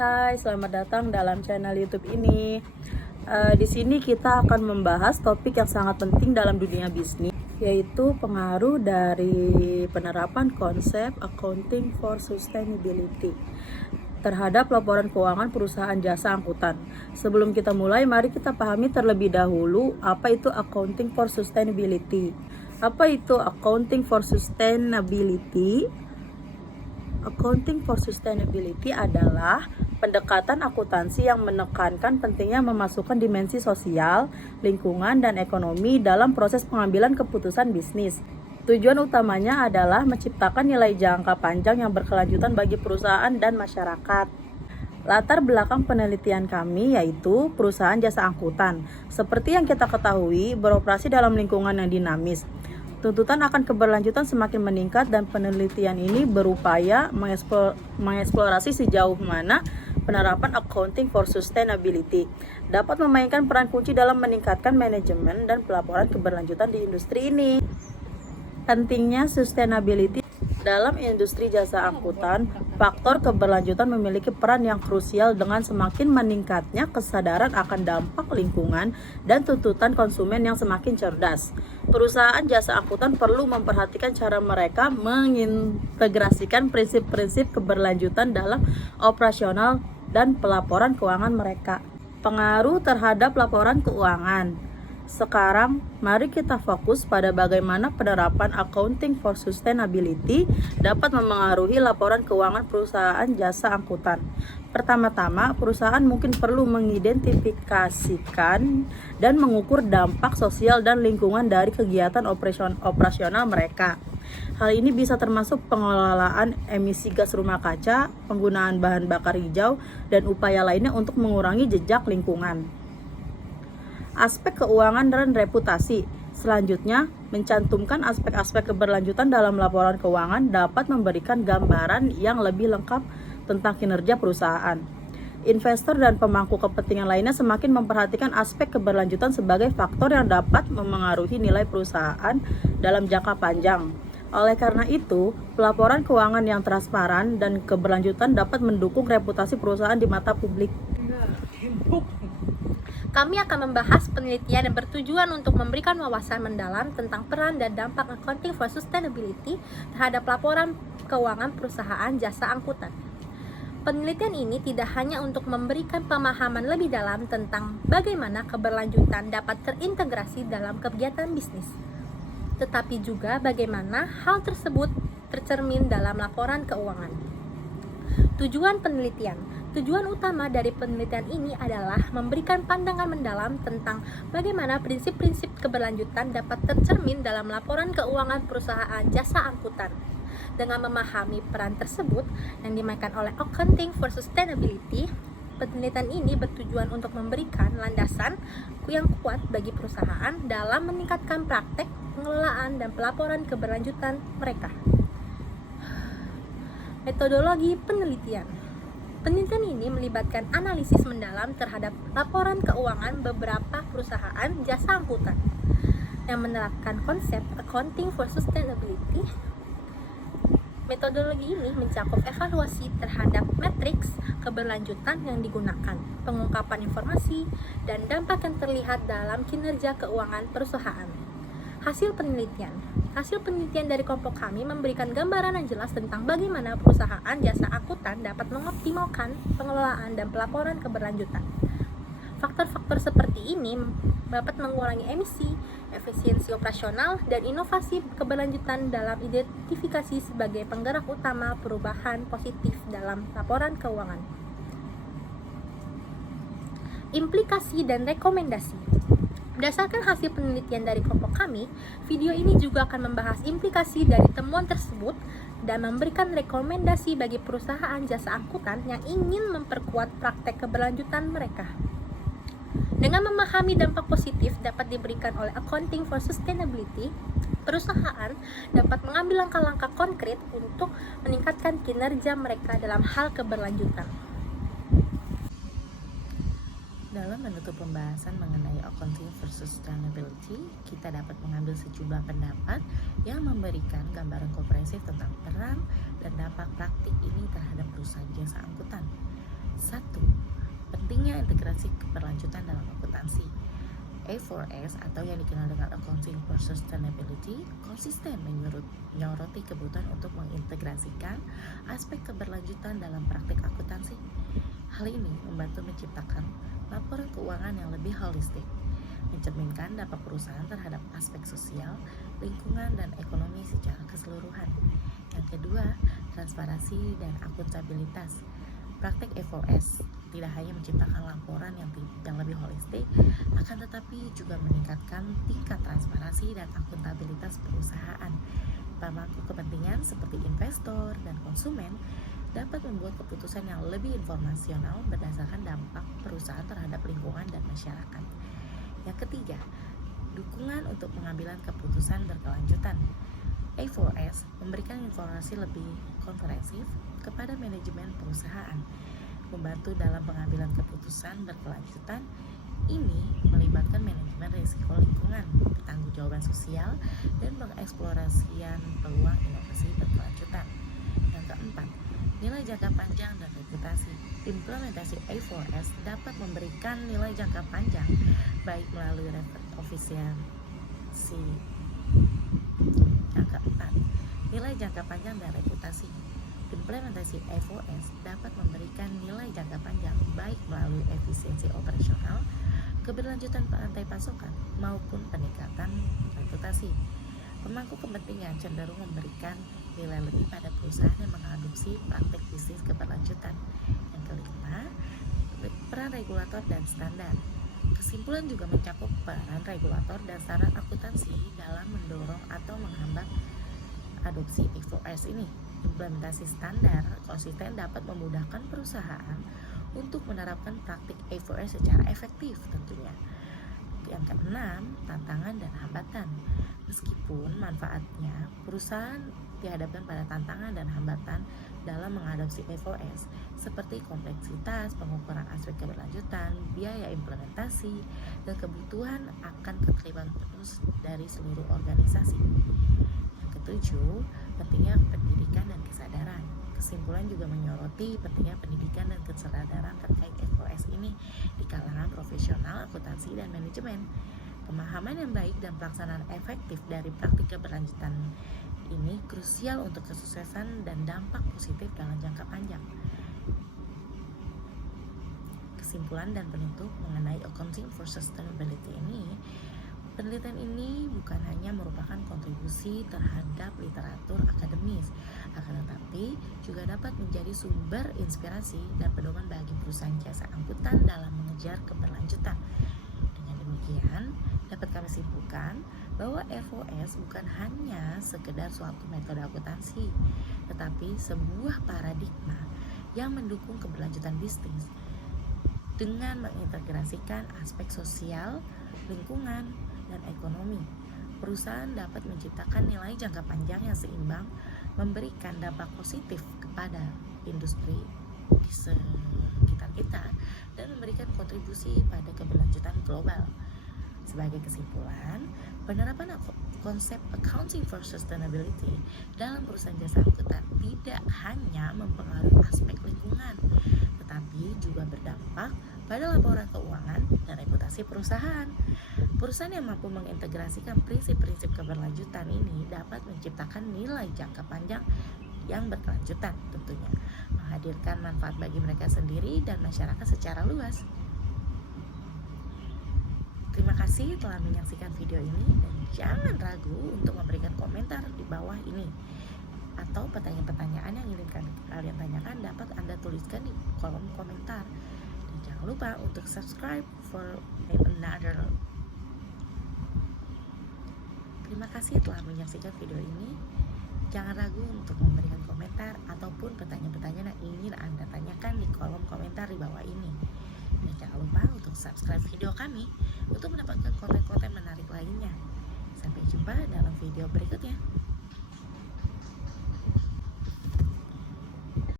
Hai, selamat datang dalam channel YouTube ini. Di sini kita akan membahas topik yang sangat penting dalam dunia bisnis, yaitu pengaruh dari penerapan konsep accounting for sustainability terhadap laporan keuangan perusahaan jasa angkutan. Sebelum kita mulai, mari kita pahami terlebih dahulu apa itu accounting for sustainability. Apa itu accounting for sustainability? Accounting for Sustainability adalah pendekatan akuntansi yang menekankan pentingnya memasukkan dimensi sosial, lingkungan, dan ekonomi dalam proses pengambilan keputusan bisnis. Tujuan utamanya adalah menciptakan nilai jangka panjang yang berkelanjutan bagi perusahaan dan masyarakat. Latar belakang penelitian kami yaitu perusahaan jasa angkutan. Seperti yang kita ketahui, beroperasi dalam lingkungan yang dinamis. Tuntutan akan keberlanjutan semakin meningkat dan penelitian ini berupaya mengeksplorasi sejauh mana penerapan accounting for sustainability dapat memainkan peran kunci dalam meningkatkan manajemen dan pelaporan keberlanjutan di industri ini. Pentingnya sustainability dalam industri jasa angkutan, faktor keberlanjutan memiliki peran yang krusial dengan semakin meningkatnya kesadaran akan dampak lingkungan dan tuntutan konsumen yang semakin cerdas. Perusahaan jasa angkutan perlu memperhatikan cara mereka mengintegrasikan prinsip-prinsip keberlanjutan dalam operasional dan pelaporan keuangan mereka. Pengaruh terhadap laporan keuangan. Sekarang, mari kita fokus pada bagaimana penerapan accounting for sustainability dapat memengaruhi laporan keuangan perusahaan jasa angkutan. Pertama-tama, perusahaan mungkin perlu mengidentifikasikan dan mengukur dampak sosial dan lingkungan dari kegiatan operasional mereka. Hal ini bisa termasuk pengelolaan emisi gas rumah kaca, penggunaan bahan bakar hijau, dan upaya lainnya untuk mengurangi jejak lingkungan. Aspek keuangan dan reputasi. Selanjutnya, mencantumkan aspek-aspek keberlanjutan dalam laporan keuangan dapat memberikan gambaran yang lebih lengkap tentang kinerja perusahaan. Investor dan pemangku kepentingan lainnya semakin memperhatikan aspek keberlanjutan sebagai faktor yang dapat memengaruhi nilai perusahaan dalam jangka panjang. Oleh karena itu, pelaporan keuangan yang transparan dan keberlanjutan dapat mendukung reputasi perusahaan di mata publik. Kami akan membahas penelitian yang bertujuan untuk memberikan wawasan mendalam tentang peran dan dampak accounting for sustainability terhadap laporan keuangan perusahaan jasa angkutan. Penelitian ini tidak hanya untuk memberikan pemahaman lebih dalam tentang bagaimana keberlanjutan dapat terintegrasi dalam kegiatan bisnis, tetapi juga bagaimana hal tersebut tercermin dalam laporan keuangan. Tujuan penelitian. Tujuan utama dari penelitian ini adalah memberikan pandangan mendalam tentang bagaimana prinsip-prinsip keberlanjutan dapat tercermin dalam laporan keuangan perusahaan jasa angkutan. Dengan memahami peran tersebut yang dimainkan oleh Accounting for Sustainability, penelitian ini bertujuan untuk memberikan landasan yang kuat bagi perusahaan dalam meningkatkan praktek, pengelolaan, dan pelaporan keberlanjutan mereka. Metodologi penelitian. Penelitian ini melibatkan analisis mendalam terhadap laporan keuangan beberapa perusahaan jasa angkutan yang menerapkan konsep accounting for sustainability. Metodologi ini mencakup evaluasi terhadap matriks keberlanjutan yang digunakan, pengungkapan informasi, dan dampak yang terlihat dalam kinerja keuangan perusahaan. Hasil penelitian dari kelompok kami memberikan gambaran yang jelas tentang bagaimana perusahaan jasa angkutan dapat mengoptimalkan pengelolaan dan pelaporan keberlanjutan. Faktor-faktor seperti ini dapat mengurangi emisi, efisiensi operasional, dan inovasi keberlanjutan dalam identifikasi sebagai penggerak utama perubahan positif dalam laporan keuangan. Implikasi dan rekomendasi. Berdasarkan hasil penelitian dari kelompok kami, video ini juga akan membahas implikasi dari temuan tersebut dan memberikan rekomendasi bagi perusahaan jasa angkutan yang ingin memperkuat praktek keberlanjutan mereka. Dengan memahami dampak positif dapat diberikan oleh Accounting for Sustainability, perusahaan dapat mengambil langkah-langkah konkret untuk meningkatkan kinerja mereka dalam hal keberlanjutan. Dalam menutup pembahasan mengenai accounting for sustainability, kita dapat mengambil sejumlah pendapat yang memberikan gambaran komprehensif tentang peran dan dampak praktik ini terhadap perusahaan jasa angkutan. 1. Pentingnya integrasi keberlanjutan dalam akuntansi. A4S atau yang dikenal dengan Accounting for Sustainability konsisten menyoroti kebutuhan untuk mengintegrasikan aspek keberlanjutan dalam praktik akuntansi. Hal ini membantu menciptakan laporan keuangan yang lebih holistik, mencerminkan dampak perusahaan terhadap aspek sosial, lingkungan, dan ekonomi secara keseluruhan. Yang kedua, transparansi dan akuntabilitas. Praktik A4S tidak hanya menciptakan laporan yang lebih holistik, akan tetapi juga meningkatkan tingkat transparansi dan akuntabilitas perusahaan. Pemangku kepentingan seperti investor dan konsumen dapat membuat keputusan yang lebih informasional berdasarkan dampak perusahaan terhadap lingkungan dan masyarakat. Yang ketiga, dukungan untuk pengambilan keputusan berkelanjutan. A4S memberikan informasi lebih komprehensif kepada manajemen perusahaan, membantu dalam pengambilan keputusan berkelanjutan. Ini melibatkan manajemen risiko lingkungan, pertanggungjawaban sosial, dan pengeksplorasian peluang inovasi berkelanjutan. Yang keempat, nilai jangka panjang dan reputasi. Implementasi A4S dapat memberikan nilai jangka panjang baik melalui efisiensi. Yang keempat, nilai jangka panjang dan reputasi. Implementasi A4S dapat memberikan nilai jangka panjang baik melalui efisiensi operasional, keberlanjutan rantai pasokan, maupun peningkatan reputasi. Pemangku kepentingan cenderung memberikan nilai lebih pada perusahaan yang mengadopsi praktik bisnis keberlanjutan. Yang kelima, peran regulator dan standar. Kesimpulan juga mencakup peran regulator dan standar akuntansi dalam mendorong atau menghambat adopsi A4S ini. Implementasi standar konsisten dapat memudahkan perusahaan untuk menerapkan praktik A4S secara efektif tentunya. Yang keenam, tantangan dan hambatan. Meskipun manfaatnya, perusahaan dihadapkan pada tantangan dan hambatan dalam mengadopsi A4S seperti kompleksitas pengukuran aspek keberlanjutan, biaya implementasi, dan kebutuhan akan keterlibatan penuh dari seluruh organisasi. Yang ketujuh, pentingnya pendidikan dan kesadaran. Kesimpulan juga menyoroti pentingnya pendidikan dan kesadaran terkait A4S ini di kalangan profesional akuntansi dan manajemen. Pemahaman yang baik dan pelaksanaan efektif dari praktik keberlanjutan ini krusial untuk kesuksesan dan dampak positif dalam jangka panjang. Kesimpulan dan penutup mengenai Accounting for Sustainability ini, penelitian ini bukan hanya merupakan kontribusi terhadap literatur akademis, akan tetapi juga dapat menjadi sumber inspirasi dan pedoman bagi perusahaan jasa angkutan dalam mengejar keberlanjutan. Dengan demikian, dapat kami simpulkan bahwa A4S bukan hanya sekedar suatu metode akuntansi, tetapi sebuah paradigma yang mendukung keberlanjutan bisnis dengan mengintegrasikan aspek sosial, lingkungan, dan ekonomi. Perusahaan dapat menciptakan nilai jangka panjang yang seimbang, memberikan dampak positif kepada industri di sekitar kita, dan memberikan kontribusi pada keberlanjutan global. Sebagai kesimpulan, penerapan konsep Accounting for Sustainability dalam perusahaan jasa angkutan tidak hanya mempengaruhi aspek lingkungan, tetapi juga berdampak pada laporan keuangan dan reputasi perusahaan. Perusahaan yang mampu mengintegrasikan prinsip-prinsip keberlanjutan ini dapat menciptakan nilai jangka panjang yang berkelanjutan, tentunya menghadirkan manfaat bagi mereka sendiri dan masyarakat secara luas. Terima kasih telah menyaksikan video ini, dan jangan ragu untuk memberikan komentar di bawah ini, atau pertanyaan-pertanyaan yang ingin kalian tanyakan dapat Anda tuliskan di kolom komentar. Dan jangan lupa untuk subscribe for another. Terima kasih telah menyaksikan video ini. Jangan ragu untuk memberikan komentar ataupun pertanyaan-pertanyaan yang ingin Anda tanyakan di kolom komentar di bawah ini. Dan jangan lupa untuk subscribe video kami untuk mendapatkan konten-konten menarik lainnya. Sampai jumpa dalam video berikutnya.